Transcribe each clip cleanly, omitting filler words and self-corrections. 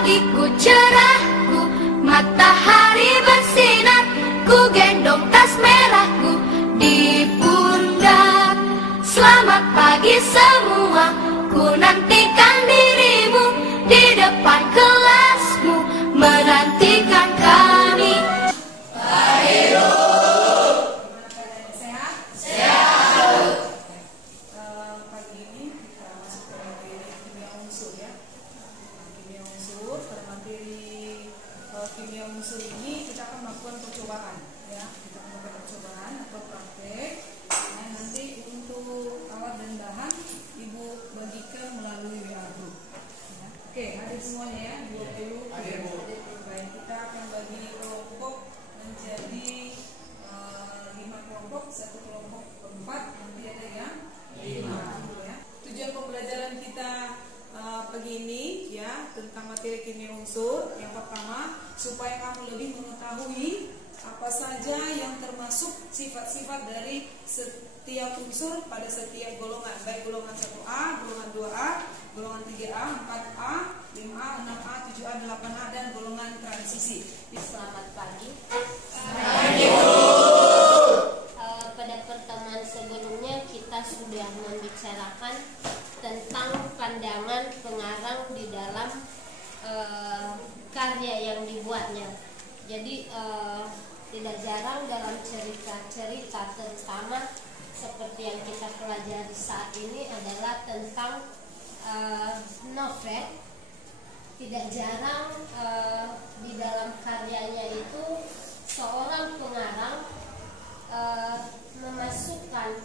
pagiku cerahku, matahari bersinar, ku gendong tas merahku di pundak. Selamat pagi semua, ku nantikan dirimu di depan kelasmu, menantikan kami. Kimia unsur ini kita akan melakukan percobaan, ya. Kita akan melakukan percobaan atau praktek. Nah, nanti untuk alat dan bahan Ibu bagikan melalui WA group. Ya. Oke, hadir semuanya ya, 20. Baik, kita akan bagi kelompok menjadi 5 kelompok, satu kelompok berempat, nanti ada yang 5. Ya. Tujuan pembelajaran kita pagi ini ya tentang materi kimia unsur. Yang pertama, supaya kamu lebih mengetahui apa saja yang termasuk sifat-sifat dari setiap unsur pada setiap golongan, baik golongan 1A, golongan 2A, golongan 3A, 4A, 5A, 6A, 7A, 8A, dan golongan transisi. Selamat pagi. Pagi. Pada pertemuan sebelumnya kita sudah membicarakan tentang pandangan pengarang di dalam karya yang dibuatnya. Jadi tidak jarang dalam cerita-cerita, terutama seperti yang kita pelajari saat ini adalah tentang novel. Tidak jarang di dalam karyanya itu seorang pengarang memasukkan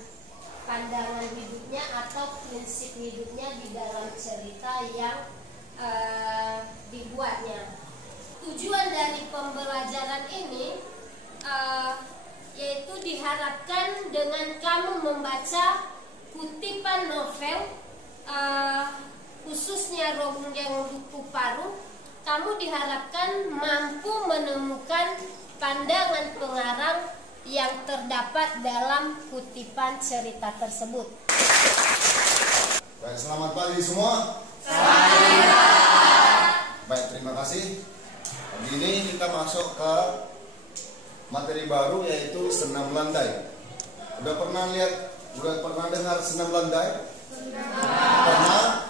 pandangan hidupnya atau prinsip hidupnya di dalam cerita yang dibuatnya. Tujuan dari pembelajaran ini yaitu diharapkan dengan kamu membaca kutipan novel, khususnya Rombongan Duku Paru, kamu diharapkan mampu menemukan pandangan pengarang yang terdapat dalam kutipan cerita tersebut. Baik, selamat pagi semua. Selamat pagi. Baik, terima kasih. Hari ini kita masuk ke materi baru, yaitu senam landai. Udah pernah dengar senam landai? Pernah?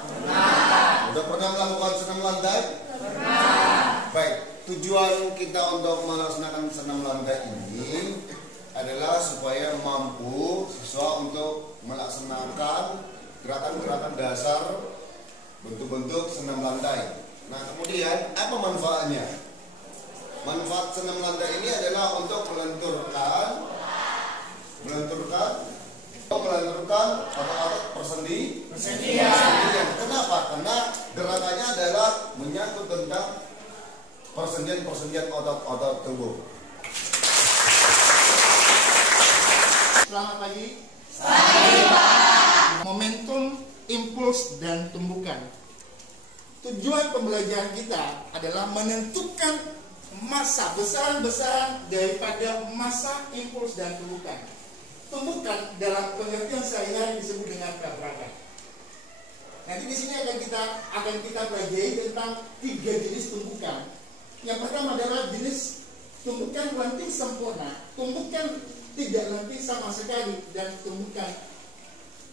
Udah pernah melakukan senam landai? Baik, tujuan kita untuk melaksanakan senam landai ini adalah supaya mampu siswa untuk melaksanakan gerakan-gerakan dasar bentuk-bentuk senam landai. Nah, kemudian apa manfaatnya? Manfaat senam landai ini adalah untuk melenturkan otot-otot persendian. Kenapa? Karena gerakannya adalah menyangkut tentang persendian otot-otot tubuh. Selamat pagi. Pagi, Pak. Momentum, impuls, dan tumbukan. Tujuan pembelajaran kita adalah menentukan masa besaran-besaran daripada masa impuls dan tumbukan. Tumbukan dalam pengertian sehari-hari disebut dengan pergerakan. Nanti di sini akan kita pelajari tentang 3 jenis tumbukan. Yang pertama adalah jenis tumbukan lenting sempurna, tumbukan tidak lenting sama sekali, dan tumbukan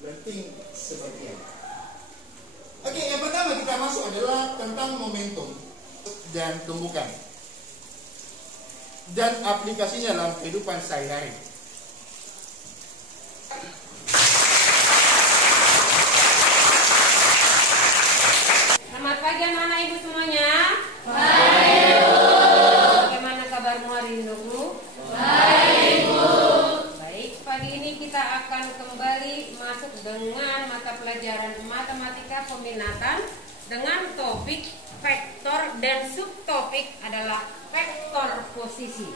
lenting sebagian. Oke, yang pertama kita masuk adalah tentang momentum dan tumbukan dan aplikasinya dalam kehidupan sehari-hari. Selamat pagi anak-anak ibu semuanya. Baik, Bu. Bagaimana kabarmu hari ini, Bu? Baik, Bu. Baik, pagi ini kita akan kembali masuk dengan mata pelajaran matematika peminatan dengan topik vektor dan subtopik adalah vektor posisi.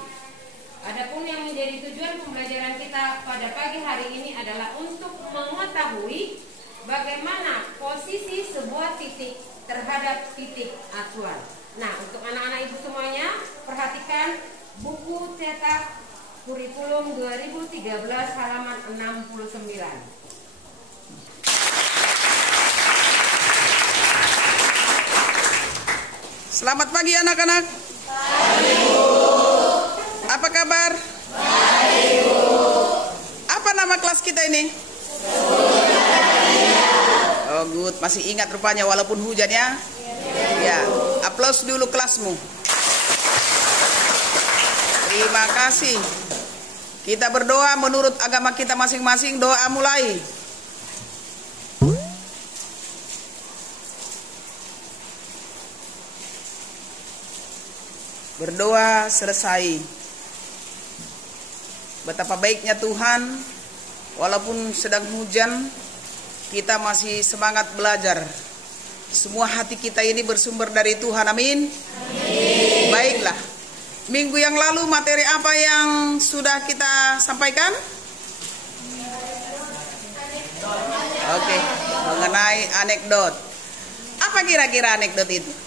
Adapun yang menjadi tujuan pembelajaran kita pada pagi hari ini adalah untuk mengetahui bagaimana posisi sebuah titik terhadap titik acuan. Nah, untuk anak-anak ibu semuanya, perhatikan buku cetak kurikulum 2013 halaman 69. Selamat pagi anak-anak. Apa kabar? Apa nama kelas kita ini? Oh good, masih ingat rupanya walaupun hujan ya. Ya, aplaus dulu kelasmu. Terima kasih. Kita berdoa menurut agama kita masing-masing. Doa mulai. Berdoa selesai. Betapa baiknya Tuhan, walaupun sedang hujan, kita masih semangat belajar. Semua hati kita ini bersumber dari Tuhan, amin. Amin. Baiklah, minggu yang lalu materi apa yang sudah kita sampaikan? Oke, mengenai anekdot. Apa kira-kira anekdot itu?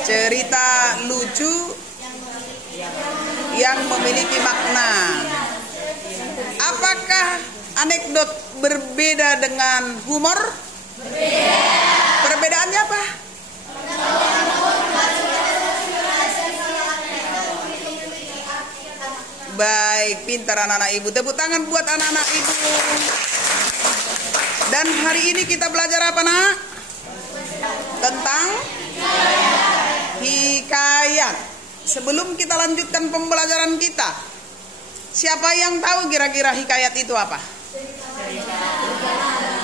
Cerita lucu yang memiliki makna. Apakah anekdot berbeda dengan humor? Berbeda. Perbedaannya apa? Baik, pintar anak-anak ibu. Tepuk tangan buat anak-anak ibu. Dan hari ini kita belajar apa, nak? Tentang hikayat. Sebelum kita lanjutkan pembelajaran kita, siapa yang tahu kira-kira hikayat itu apa?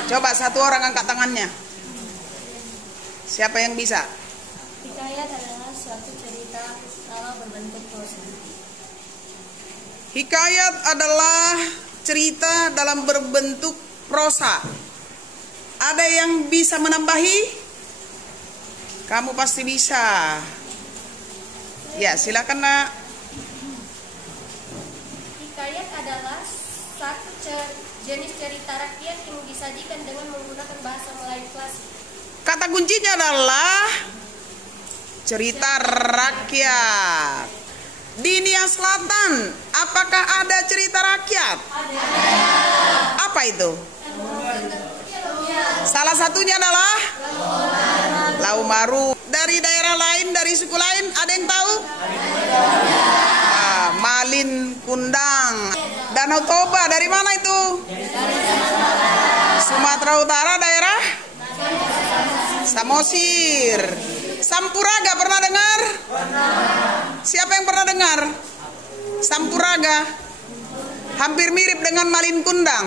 Coba satu orang angkat tangannya. Siapa yang bisa? Hikayat adalah suatu cerita dalam berbentuk prosa. Hikayat adalah cerita dalam berbentuk prosa. Ada yang bisa menambahi? Kamu pasti bisa. Ya, silakan, nak. Hikayat adalah satu jenis cerita rakyat yang disajikan dengan menggunakan bahasa Melayu klasik. Kata kuncinya adalah cerita rakyat. Di Nia Selatan, apakah ada cerita rakyat? Ada. Apa itu? Salah satunya adalah Laumaru. Dari daerah lain, dari suku lain, ada yang tahu? Malin Kundang. Danau Toba, dari mana itu? Sumatera Utara, daerah Samosir. Sampuraga pernah dengar? Siapa yang pernah dengar? Sampuraga hampir mirip dengan Malin Kundang.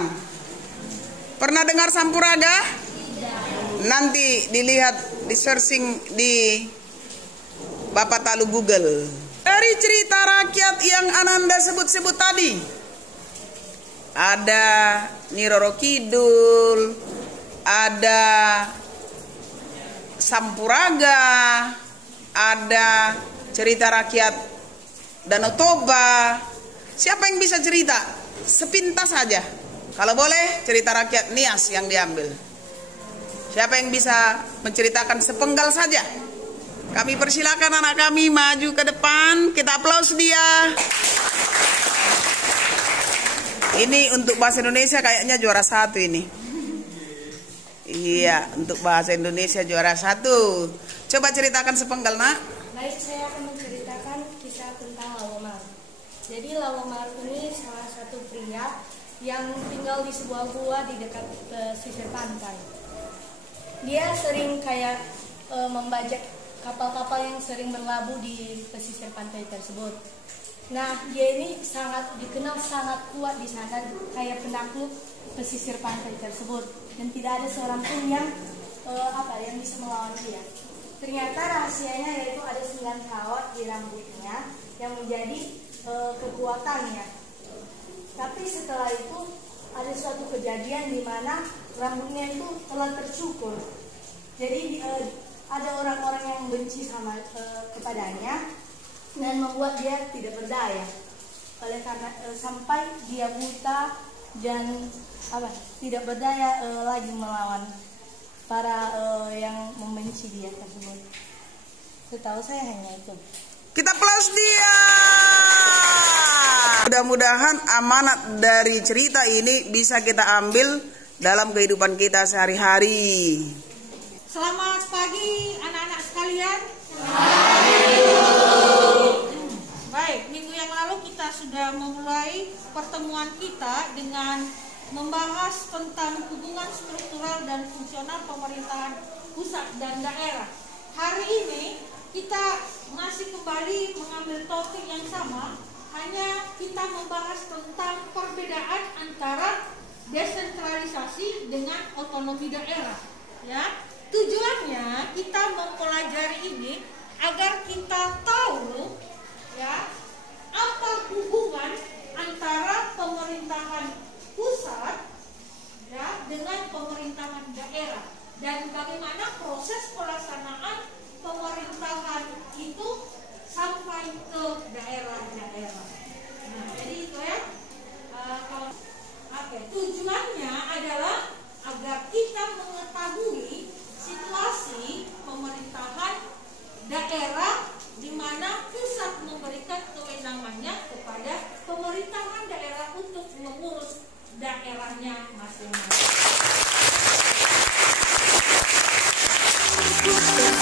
Pernah dengar Sampuraga? Nanti dilihat, di searching di Bapak Talu Google. Dari cerita rakyat yang Ananda sebut-sebut tadi, ada Nyi Roro Kidul, ada Sampuraga, ada cerita rakyat Danau Toba. Siapa yang bisa cerita? Sepintas saja. Kalau boleh, cerita rakyat Nias yang diambil. Siapa yang bisa menceritakan sepenggal saja? Kami persilakan anak kami maju ke depan. Kita aplaus dia. Ini untuk bahasa Indonesia kayaknya juara 1 ini. Iya, untuk bahasa Indonesia juara 1. Coba ceritakan sepenggal, nak. Baik, saya akan menceritakan kisah tentang Lawomar. Jadi Lawomar ini salah satu pria yang tinggal di sebuah gua di dekat pesisir pantai. Dia sering kayak membajak kapal-kapal yang sering berlabuh di pesisir pantai tersebut. Nah, dia ini dikenal sangat kuat di sana, kayak penakluk pesisir pantai tersebut, dan tidak ada seorang pun yang bisa melawan dia. Ternyata rahasianya yaitu ada 9 kawat di rambutnya yang menjadi kekuatannya. Tapi setelah itu ada suatu kejadian di mana rambutnya itu telah tercukur. Jadi ada orang-orang yang benci kepadanya dan membuat dia tidak berdaya. Oleh karena sampai dia buta dan tidak berdaya lagi melawan para yang membenci dia tersebut. Setahu saya hanya itu. Kita aplaus dia. Mudah-mudahan amanat dari cerita ini bisa kita ambil dalam kehidupan kita sehari-hari. Selamat pagi anak-anak sekalian. Baik, minggu yang lalu kita sudah memulai pertemuan kita dengan membahas tentang hubungan struktural dan fungsional pemerintahan pusat dan daerah. Hari ini kita masih kembali mengambil topik yang sama, hanya kita membahas tentang perbedaan antara desentralisasi dengan otonomi daerah. Ya, tujuannya kita mempelajari ini agar kita tahu ya apa hubungan antara pemerintahan pusat ya dengan pemerintahan daerah dan bagaimana proses pelaksanaan pemerintahan itu sampai ke daerah-daerah. Nah, jadi itu ya. Tujuannya adalah agar kita mengetahui situasi pemerintahan daerah di mana pusat memberikan kewenangannya kepada pemerintahan daerah untuk mengurus daerahnya masing-masing.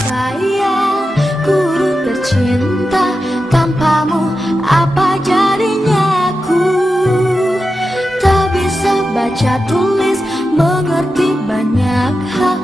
Sayang, guru tercinta, tanpamu apa jadinya aku? Tak bisa baca tulis, mengerti banyak hal.